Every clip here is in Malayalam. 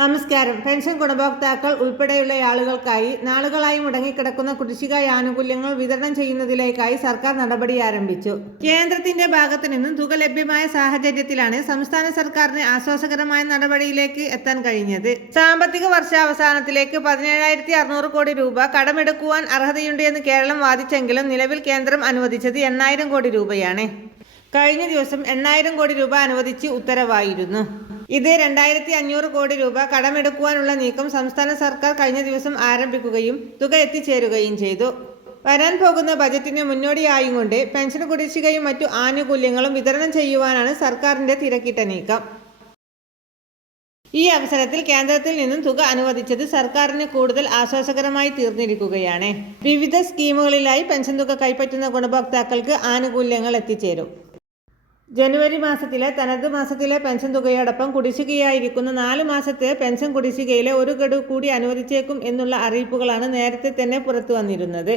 നമസ്കാരം. പെൻഷൻ ഗുണഭോക്താക്കൾ ഉൾപ്പെടെയുള്ള ആളുകൾക്കായി നാളുകളായി മുടങ്ങിക്കിടക്കുന്ന കുടിശ്ശിക ആനുകൂല്യങ്ങൾ വിതരണം ചെയ്യുന്നതിലേക്കായി സർക്കാർ നടപടി ആരംഭിച്ചു. കേന്ദ്രത്തിന്റെ ഭാഗത്തു നിന്നും തുക ലഭ്യമായ സാഹചര്യത്തിലാണ് സംസ്ഥാന സർക്കാരിന് ആശ്വാസകരമായ നടപടിയിലേക്ക് എത്താൻ കഴിഞ്ഞത്. സാമ്പത്തിക വർഷാവസാനത്തിലേക്ക് പതിനേഴായിരത്തി അറുന്നൂറ് കോടി രൂപ കടമെടുക്കുവാൻ അർഹതയുണ്ട് എന്ന് കേരളം വാദിച്ചെങ്കിലും നിലവിൽ കേന്ദ്രം അനുവദിച്ചത് എണ്ണായിരം കോടി രൂപയാണ്. കഴിഞ്ഞ ദിവസം എണ്ണായിരം കോടി രൂപ അനുവദിച്ച് ഉത്തരവായിരുന്നു. ഇത് രണ്ടായിരത്തി അഞ്ഞൂറ് കോടി രൂപ കടമെടുക്കുവാനുള്ള നീക്കം സംസ്ഥാന സർക്കാർ കഴിഞ്ഞ ദിവസം ആരംഭിക്കുകയും തുക എത്തിച്ചേരുകയും ചെയ്തു. വരാൻ പോകുന്ന ബജറ്റിന് മുന്നോടിയായും കൊണ്ട് പെൻഷൻ കുടിശ്ശികയും മറ്റു ആനുകൂല്യങ്ങളും വിതരണം ചെയ്യുവാനാണ് സർക്കാരിന്റെ തിരക്കിട്ട നീക്കം. ഈ അവസരത്തിൽ കേന്ദ്രത്തിൽ നിന്നും തുക അനുവദിച്ചത് സർക്കാരിന് കൂടുതൽ ആശ്വാസകരമായി തീർന്നിരിക്കുകയാണ്. വിവിധ സ്കീമുകളിലായി പെൻഷൻ തുക കൈപ്പറ്റുന്ന ഗുണഭോക്താക്കൾക്ക് ആനുകൂല്യങ്ങൾ എത്തിച്ചേരും. ജനുവരി മാസത്തിലെ തനത് മാസത്തിലെ പെൻഷൻ തുകയോടൊപ്പം കുടിശ്ശികയായിരിക്കുന്ന നാല് മാസത്തെ പെൻഷൻ കുടിശ്ശികയിലെ ഒരു ഗഡു കൂടി അനുവദിച്ചേക്കും എന്നുള്ള അറിയിപ്പുകളാണ് നേരത്തെ തന്നെ പുറത്തു വന്നിരുന്നത്.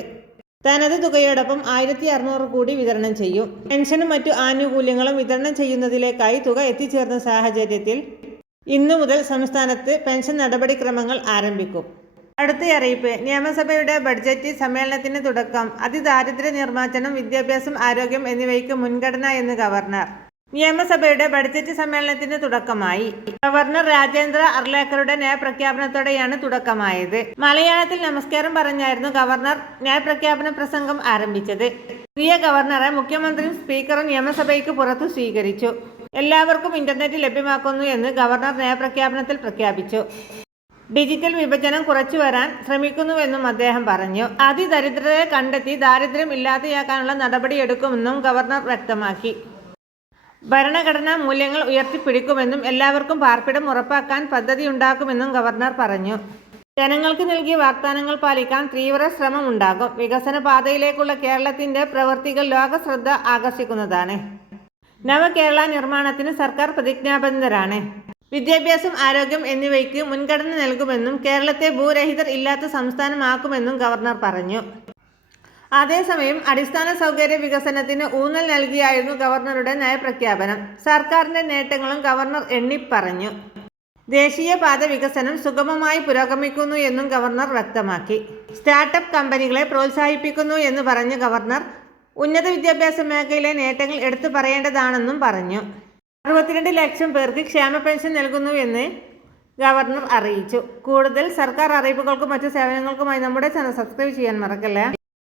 തനത് തുകയോടൊപ്പം ആയിരത്തി അറുന്നൂറ് കൂടി വിതരണം ചെയ്യും. പെൻഷനും മറ്റു ആനുകൂല്യങ്ങളും വിതരണം ചെയ്യുന്നതിലേക്കായി തുക എത്തിച്ചേർന്ന സാഹചര്യത്തിൽ ഇന്നു മുതൽ സംസ്ഥാനത്ത് പെൻഷൻ നടപടിക്രമങ്ങൾ ആരംഭിക്കും. അടുത്ത അറിയിപ്പ്. നിയമസഭയുടെ ബഡ്ജറ്റ് സമ്മേളനത്തിന് തുടക്കം. അതിദാരിദ്ര്യ നിർമ്മാർജനം വിദ്യാഭ്യാസം ആരോഗ്യം എന്നിവയ്ക്ക് മുൻഗണന എന്ന് ഗവർണർ. നിയമസഭയുടെ ബഡ്ജറ്റ് സമ്മേളനത്തിന് തുടക്കമായി. ഗവർണർ രാജേന്ദ്ര അർലേക്കറുടെ നയപ്രഖ്യാപനത്തോടെയാണ് തുടക്കമായത്. മലയാളത്തിൽ നമസ്കാരം പറഞ്ഞായിരുന്നു ഗവർണർ. നയപ്രഖ്യാപന പ്രസംഗം ആരംഭിച്ചത്. പുതിയ ഗവർണറെ മുഖ്യമന്ത്രിയും സ്പീക്കറും നിയമസഭയ്ക്ക് പുറത്തു സ്വീകരിച്ചു. എല്ലാവർക്കും ഇന്റർനെറ്റ് ലഭ്യമാക്കുന്നു എന്ന് ഗവർണർ നയപ്രഖ്യാപനത്തിൽ പ്രഖ്യാപിച്ചു. ഡിജിറ്റൽ വിഭജനം കുറച്ചു വരാൻ ശ്രമിക്കുന്നുവെന്നും അദ്ദേഹം പറഞ്ഞു. അതിദരിദ്രരെ കണ്ടെത്തി ദാരിദ്ര്യം ഇല്ലാതെയാക്കാനുള്ള നടപടിയെടുക്കുമെന്നും ഗവർണർ വ്യക്തമാക്കി. ഭരണഘടനാ മൂല്യങ്ങൾ ഉയർത്തിപ്പിടിക്കുമെന്നും എല്ലാവർക്കും പാർപ്പിടം ഉറപ്പാക്കാൻ പദ്ധതി ഉണ്ടാക്കുമെന്നും ഗവർണർ പറഞ്ഞു. ജനങ്ങൾക്ക് നൽകിയ വാഗ്ദാനങ്ങൾ പാലിക്കാൻ തീവ്ര ശ്രമം ഉണ്ടാകും വികസന പാതയിലേക്കുള്ള കേരളത്തിന്റെ പ്രവൃത്തികൾ ലോക ശ്രദ്ധ ആകർഷിക്കുന്നതാണ്. നവകേരള നിർമ്മാണത്തിന് സർക്കാർ പ്രതിജ്ഞാബദ്ധരാണ്. വിദ്യാഭ്യാസം ആരോഗ്യം എന്നിവയ്ക്ക് മുൻഗണന നൽകുമെന്നും കേരളത്തെ ഭൂരഹിതർ ഇല്ലാത്ത സംസ്ഥാനമാക്കുമെന്നും ഗവർണർ പറഞ്ഞു. അതേസമയം അടിസ്ഥാന സൗകര്യ വികസനത്തിന് ഊന്നൽ നൽകിയായിരുന്നു ഗവർണറുടെ നയപ്രഖ്യാപനം. സർക്കാരിന്റെ നേട്ടങ്ങളും ഗവർണർ എണ്ണി എണ്ണിപ്പറഞ്ഞു ദേശീയപാത വികസനം സുഗമമായി പുരോഗമിക്കുന്നു എന്നും ഗവർണർ വ്യക്തമാക്കി. സ്റ്റാർട്ടപ്പ് കമ്പനികളെ പ്രോത്സാഹിപ്പിക്കുന്നു എന്ന് പറഞ്ഞ ഗവർണർ ഉന്നത വിദ്യാഭ്യാസ മേഖലയിലെ നേട്ടങ്ങൾ എടുത്തു പറയേണ്ടതാണെന്നും പറഞ്ഞു. അറുപത്തിരണ്ട് ലക്ഷം പേർക്ക് ക്ഷേമ പെൻഷൻ നൽകുന്നുവെന്ന് ഗവർണർ അറിയിച്ചു. കൂടുതൽ സർക്കാർ അറിയിപ്പുകൾക്കും മറ്റു സേവനങ്ങൾക്കുമായി നമ്മുടെ ചാനൽ സബ്സ്ക്രൈബ് ചെയ്യാൻ മറക്കല്ലേ?